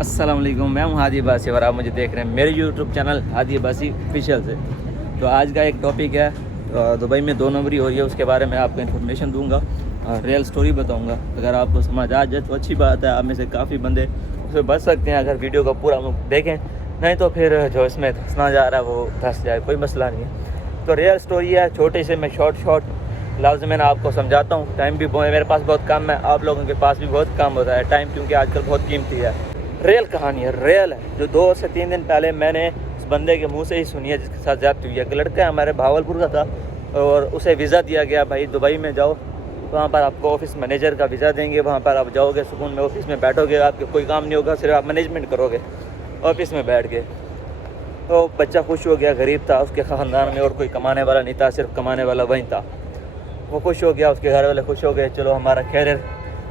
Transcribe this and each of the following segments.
अस्सलाम वालेकुम, मैं हूँ हादी अब्बासी और आप मुझे देख रहे हैं मेरे YouTube channel Hadi Abbasi official से। तो आज का एक टॉपिक है दुबई में 2 नंबरी हो रही है, उसके बारे में आपको इन्फॉर्मेशन दूंगा और रियल स्टोरी बताऊंगा। अगर आपको समझ आ जाए तो अच्छी बात है, आप में से काफ़ी बंदे उससे बच सकते हैं अगर वीडियो को पूरा देखें, नहीं तो फिर जो इसमें धंसना जा रहा है वो धंस जाए, कोई मसला नहीं है। तो रियल स्टोरी है, छोटे से मैं शॉर्ट लफ्ज़ में आपको समझाता हूँ। टाइम भी मेरे पास बहुत कम है, आप लोगों के पास भी बहुत कम होता है टाइम, क्योंकि आजकल बहुत कीमती है। रियल कहानी है, रियल है, जो 2 से 3 दिन पहले मैंने उस बंदे के मुंह से ही सुनी है जिसके साथ ज़्यादती हुई है। एक लड़का है हमारे भावलपुर का था और उसे वीज़ा दिया गया, भाई दुबई में जाओ, वहाँ पर आपको ऑफिस मैनेजर का वीज़ा देंगे, वहाँ पर आप जाओगे, सुकून में ऑफिस में बैठोगे, आपके कोई काम नहीं होगा, सिर्फ आप मैनेजमेंट करोगे ऑफिस में बैठ के। तो बच्चा खुश हो गया, गरीब था, उसके ख़ानदान में और कोई कमाने वाला नहीं था, सिर्फ कमाने वाला वही था। वो खुश हो गया, उसके घर वाले खुश हो गए, चलो हमारा कैरियर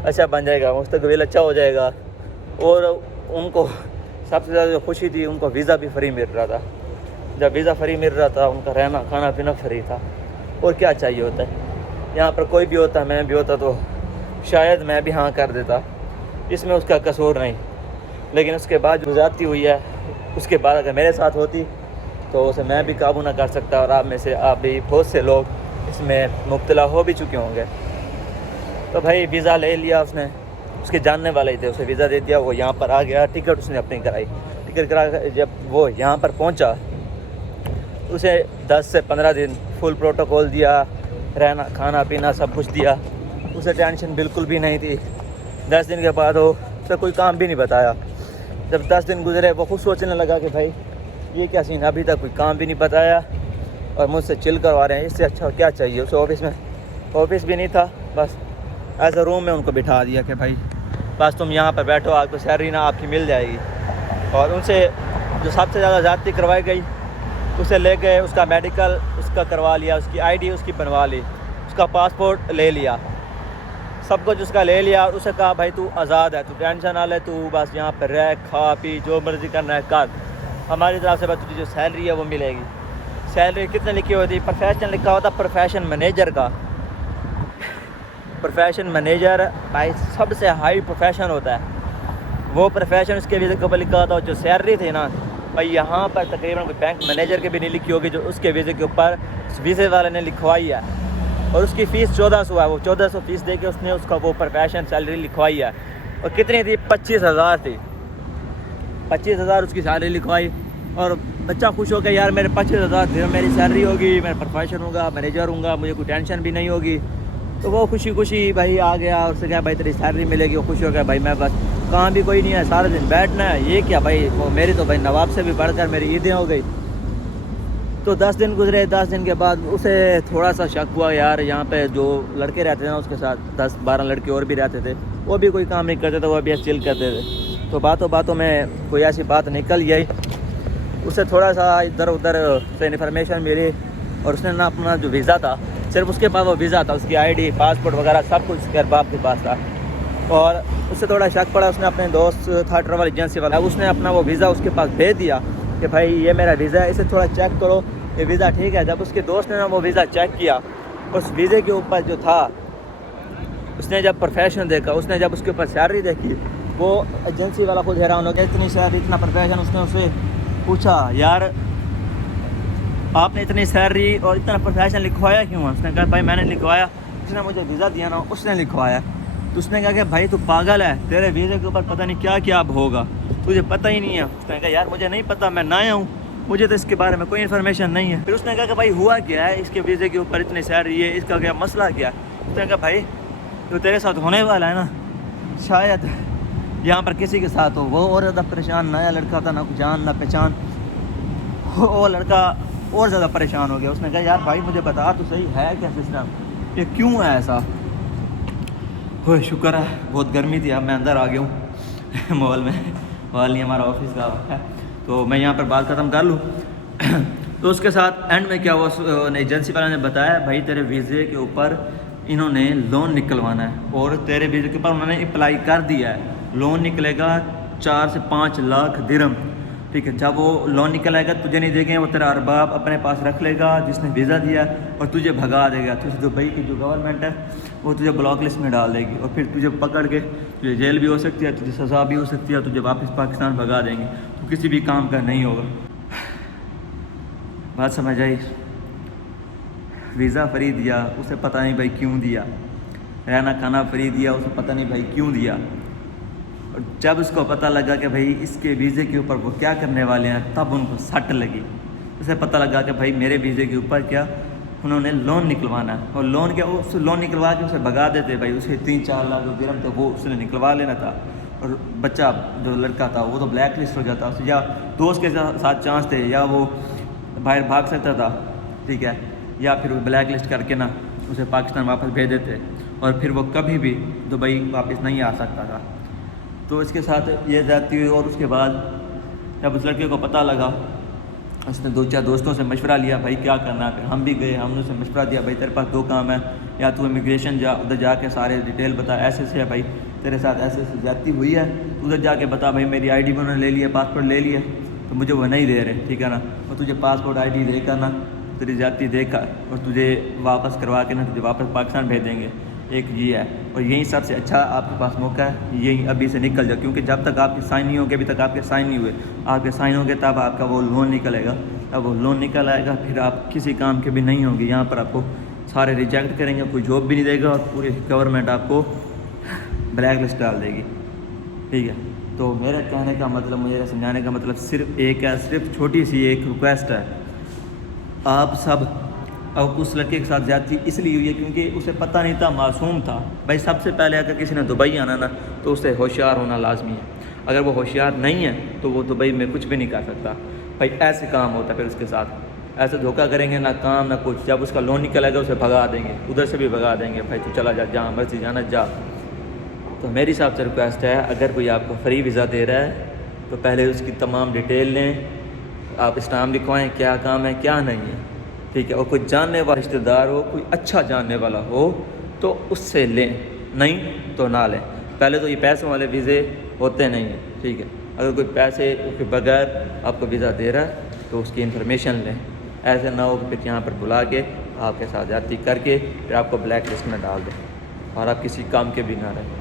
अच्छा बन जाएगा, मुस्तकबिल अच्छा हो जाएगा। और उनको सबसे ज़्यादा जो खुशी थी, उनको वीज़ा भी फ्री मिल रहा था। जब वीज़ा फ्री मिल रहा था, उनका रहना खाना पीना फ्री था, और क्या चाहिए होता है। यहाँ पर कोई भी होता, मैं भी होता तो शायद मैं भी हाँ कर देता, इसमें उसका कसूर नहीं। लेकिन उसके बाद जो ज़्यादती हुई है, उसके बाद अगर मेरे साथ होती तो उसे मैं भी काबू ना कर सकता, और आप में से आप भी बहुत से लोग इसमें मुब्तला हो भी चुके होंगे। तो भाई वीज़ा ले लिया उसने, उसके जानने वाले ही थे, उसे वीज़ा दे दिया, वो यहाँ पर आ गया, टिकट उसने अपनी कराई। टिकट करा, जब वो यहाँ पर पहुँचा, उसे 10 से 15 दिन फुल प्रोटोकॉल दिया, रहना खाना पीना सब कुछ दिया, उसे टेंशन बिल्कुल भी नहीं थी। 10 दिन के बाद वो उसे कोई काम भी नहीं बताया। जब 10 दिन गुजरे, वो खुद सोचने लगा कि भाई ये क्या सीन, अभी तक कोई काम भी नहीं बताया और मुझसे चिल करवा रहे हैं, इससे अच्छा क्या चाहिए। उसे ऑफिस भी नहीं था, बस ऐसा रूम में उनको बिठा दिया कि भाई बस तुम यहाँ पर बैठो, आपको सैलरी ना आपकी मिल जाएगी। और उनसे जो सबसे ज़्यादा ज़्यादती करवाई गई, उसे ले गए, उसका मेडिकल उसका करवा लिया, उसकी आईडी उसकी बनवा ली, उसका पासपोर्ट ले लिया, सब कुछ उसका ले लिया। और उसे कहा भाई तू आज़ाद है, तू टेंशन ना ले, तू बस यहाँ पर रह, खा पी, जो मर्ज़ी करना है कर, हमारी तरफ से बस तुझे जो सैलरी है वो मिलेगी। सैलरी कितने लिखी होती, प्रोफेशन लिखा होता, प्रोफेशन मैनेजर का। प्रोफेशन मैनेजर भाई सबसे हाई प्रोफेशन होता है, वो प्रोफेशन उसके वीज़े के ऊपर लिखा होता है। जो सैलरी थी ना भाई, यहाँ पर तकरीबन कोई बैंक मैनेजर के भी नहीं लिखी होगी, जो उसके वीज़े के ऊपर वीज़े वाले ने लिखवाई है। और उसकी फ़ीस 1400 है, वो 1400 फीस दे के उसने उसका वो प्रोफेशन सैलरी लिखवाई है। और कितनी थी, 25,000 थी, 25,000 उसकी सैलरी लिखवाई। और बच्चा खुश हो गया, यार मेरे 25,000 मेरी सैलरी होगी, मेरा प्रोफेशन होगा, मैनेजर हूँगा, मुझे कोई टेंशन भी नहीं होगी। तो वो खुशी भाई आ गया और उससे कहा भाई तेरी सैलरी मिलेगी। वो खुश हो गया, भाई मैं बस काम भी कोई नहीं है, सारा दिन बैठना है, ये क्या भाई, वो मेरी तो भाई नवाब से भी बढ़कर मेरी ईदें हो गई। तो 10 दिन गुजरे, 10 दिन के बाद उसे थोड़ा सा शक हुआ, यार यहाँ पे जो लड़के रहते थे ना उसके साथ, 10-12 लड़के और भी रहते थे, वो भी कोई काम नहीं करते थे, वो भी चिल करते थे। तो बातों में कोई ऐसी बात निकल गई, उसे थोड़ा सा इधर उधर से इन्फॉर्मेशन मिली, और उसने ना अपना जो वीज़ा था, सिर्फ उसके पास वो वीज़ा था, उसकी आईडी पासपोर्ट वगैरह सब कुछ उसके बाप के पास था। और उससे थोड़ा शक पड़ा, उसने अपने दोस्त था ट्रैवल एजेंसी वाला, उसने अपना वो वीज़ा उसके पास भेज दिया कि भाई ये मेरा वीज़ा है, इसे थोड़ा चेक करो, ये वीज़ा ठीक है। जब उसके दोस्त ने ना वो वीज़ा चेक किया, उस वीज़े के ऊपर जो था, उसने जब प्रोफेशन देखा, उसने जब उसके ऊपर सैलरी देखी, वो एजेंसी वाला खुद हैरान हो गया, इतनी सैलरी, इतना प्रोफेशन। उसने उससे पूछा, यार आपने इतनी सैलरी और इतना प्रोफेशन लिखवाया क्यों है? उसने कहा भाई मैंने लिखवाया, उसने मुझे वीज़ा दिया ना, उसने लिखवाया। तो उसने कहा कि भाई तू पागल है, तेरे वीज़े के ऊपर पता नहीं क्या क्या अब होगा, तुझे पता ही नहीं है। उसने कहा यार मुझे नहीं पता, मैं नया हूँ, मुझे तो इसके बारे में कोई इन्फॉर्मेशन नहीं है। फिर उसने कहा कि भाई हुआ क्या है, इसके वीज़े के ऊपर इतनी सैलरी है, इसका क्या मसला क्या है? उसने कहा भाई जो तेरे साथ होने वाला है ना, शायद यहाँ पर किसी के साथ हो। वो और ज़्यादा परेशान, नया लड़का था, ना जान ना पहचान, वो लड़का और ज़्यादा परेशान हो गया। उसने कहा यार भाई मुझे बता तो सही, है क्या सिस्टम, ये क्यों है ऐसा? हो शुक्र है बहुत गर्मी थी, अब मैं अंदर आ गया हूँ मॉल में, मॉल नहीं हमारा ऑफिस का है, तो मैं यहाँ पर बात ख़त्म कर लूँ। तो उसके साथ एंड में क्या हुआ, एजेंसी वाले ने बताया भाई तेरे वीज़े के ऊपर इन्होंने लोन निकलवाना है, और तेरे वीज़े के ऊपर उन्होंने अप्लाई कर दिया है, लोन निकलेगा 4 से 5 लाख दिरहम। ٹھیک ہے. جب وہ لون نکل آئے گا تجھے نہیں دے گے, وہ تیرا ارباب اپنے پاس رکھ لے گا جس نے ویزا دیا, اور تجھے بھگا دے گا. تجھے دبئی کی جو گورنمنٹ ہے وہ تجھے بلاک لسٹ میں ڈال دے گی, اور پھر تجھے پکڑ کے تجھے جیل بھی ہو سکتی ہے, تجھے سزا بھی ہو سکتی ہے, تجھے واپس پاکستان بھگا دیں گے. تو کسی بھی کام کا نہیں ہوگا. بات سمجھ آئی؟ ویزا فری دیا, اسے پتہ نہیں بھائی کیوں دیا. رہنا کھانا فری دیا, اسے پتہ نہیں بھائی کیوں دیا. اور جب اس کو پتہ لگا کہ بھائی اس کے ویزے کے اوپر وہ کیا کرنے والے ہیں, تب ان کو سٹ لگی. اسے پتہ لگا کہ بھائی میرے ویزے کے اوپر کیا انہوں نے لون نکلوانا ہے, اور لون کیا وہ لون نکلوا کے اسے بھگا دیتے. بھائی اسے 3-4 لاکھ درہم تو وہ اس نے نکلوا لینا تھا, اور بچہ جو لڑکا تھا وہ تو بلیک لسٹ ہو جاتا. اسے یا دوست کے ساتھ چانس تھے, یا وہ باہر بھاگ سکتا تھا, ٹھیک ہے, یا پھر وہ بلیک لسٹ کر کے نا اسے پاکستان واپس بھیج دیتے, اور پھر وہ کبھی بھی دبئی واپس نہیں آ سکتا تھا. تو اس کے ساتھ یہ زیادتی ہوئی. اور اس کے بعد جب اس لڑکے کو پتہ لگا, اس نے 2-4 دوستوں سے مشورہ لیا بھائی کیا کرنا ہے. پھر ہم بھی گئے, ہم نے اسے مشورہ دیا بھائی تیرے پاس 2 کام ہے, یا تو امیگریشن جا, ادھر جا کے سارے ڈیٹیل بتا, ایسے سے ہے بھائی تیرے ساتھ ایسے زیادتی ہوئی ہے, ادھر جا کے بتا بھائی میری آئی ڈی بھی انہوں نے لے لی ہے, پاسپورٹ لے لیا, تو مجھے وہ نہیں دے رہے, ٹھیک ہے نا. اور تجھے پاسپورٹ آئی ڈی دے کر نا تیری زیادتی دے کر, اور تجھے واپس کروا کے نا تجھے واپس پاکستان بھیج دیں گے. ایک یہ ہے, اور یہی سب سے اچھا آپ کے پاس موقع ہے, یہی ابھی سے نکل جاؤ. کیونکہ جب تک آپ کے سائن نہیں ہوں گے, ابھی تک آپ کے سائن نہیں ہوئے, آپ کے سائن ہوں گے تب آپ کا وہ لون نکلے گا. اب وہ لون نکل آئے گا, پھر آپ کسی کام کے بھی نہیں ہوں گے. یہاں پر آپ کو سارے ریجیکٹ کریں گے, کوئی جاب بھی نہیں دے گا, اور پوری گورنمنٹ آپ کو بلیک لسٹ ڈال دے گی, ٹھیک ہے. تو میرے کہنے کا مطلب, مجھے سمجھانے کا مطلب صرف ایک ہے, صرف چھوٹی سی ایک ریکویسٹ ہے. آپ سب, اب اس لڑکے کے ساتھ زیادتی اس لیے ہوئی ہے کیونکہ اسے پتہ نہیں تھا, معصوم تھا. بھائی سب سے پہلے اگر کسی نے دبئی آنا نا تو اسے ہوشیار ہونا لازمی ہے. اگر وہ ہوشیار نہیں ہے تو وہ دبئی میں کچھ بھی نہیں کر سکتا. بھائی ایسے کام ہوتا ہے, پھر اس کے ساتھ ایسے دھوکہ کریں گے, نہ کام نہ کچھ. جب اس کا لون نکلے گا اسے بھگا دیں گے, ادھر سے بھی بھگا دیں گے, بھائی تو چلا جا, جہاں مرضی جانا جا. تو میری حساب سے ریکویسٹ ہے, اگر کوئی آپ کو فری ویزا دے رہا ہے تو پہلے اس کی تمام ڈیٹیل لیں, آپ اسٹامپ لکھوائیں کیا کام ہے کیا نہیں ہے, ٹھیک ہے. اور کوئی جاننے والا رشتہ دار ہو, کوئی اچھا جاننے والا ہو تو اس سے لیں, نہیں تو نہ لیں. پہلے تو یہ پیسوں والے ویزے ہوتے نہیں ہیں, ٹھیک ہے. اگر کوئی پیسے کے بغیر آپ کو ویزا دے رہا ہے تو اس کی انفارمیشن لیں. ایسے نہ ہو کہ پھر یہاں پر بلا کے آپ کے ساتھ زیادتی کر کے پھر آپ کو بلیک لسٹ میں ڈال دیں, اور آپ کسی کام کے بھی نہ رہیں.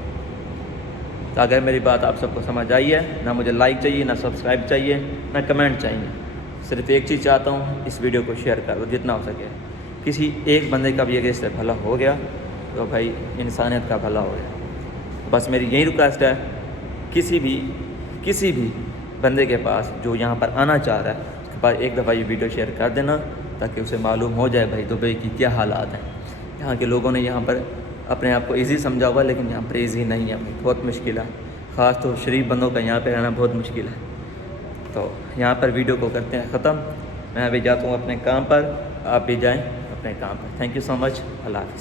تو اگر میری بات آپ سب کو سمجھ آئی ہے, نہ مجھے لائک چاہیے, نہ سبسکرائب چاہیے, نہ کمنٹ چاہیے. صرف ایک چیز چاہتا ہوں, اس ویڈیو کو شیئر کر دو جتنا ہو سکے. کسی ایک بندے کا بھی اگر اس سے بھلا ہو گیا تو بھائی انسانیت کا بھلا ہو گیا. بس میری یہی ریکویسٹ ہے, کسی بھی بندے کے پاس جو یہاں پر آنا چاہ رہا ہے, اس کے پاس ایک دفعہ یہ ویڈیو شیئر کر دینا تاکہ اسے معلوم ہو جائے بھائی دبئی کی کیا حالات ہیں. یہاں کے لوگوں نے یہاں پر اپنے آپ کو ایزی سمجھا ہوا, لیکن یہاں پر ایزی نہیں ہے, بہت مشکل ہے. خاص طور شریف بندوں کا یہاں پہ رہنا بہت مشکل ہے. تو یہاں پر ویڈیو کو کرتے ہیں ختم. میں ابھی جاتا ہوں اپنے کام پر, آپ بھی جائیں اپنے کام پر. تھینک یو سو مچ. اللہ حافظ.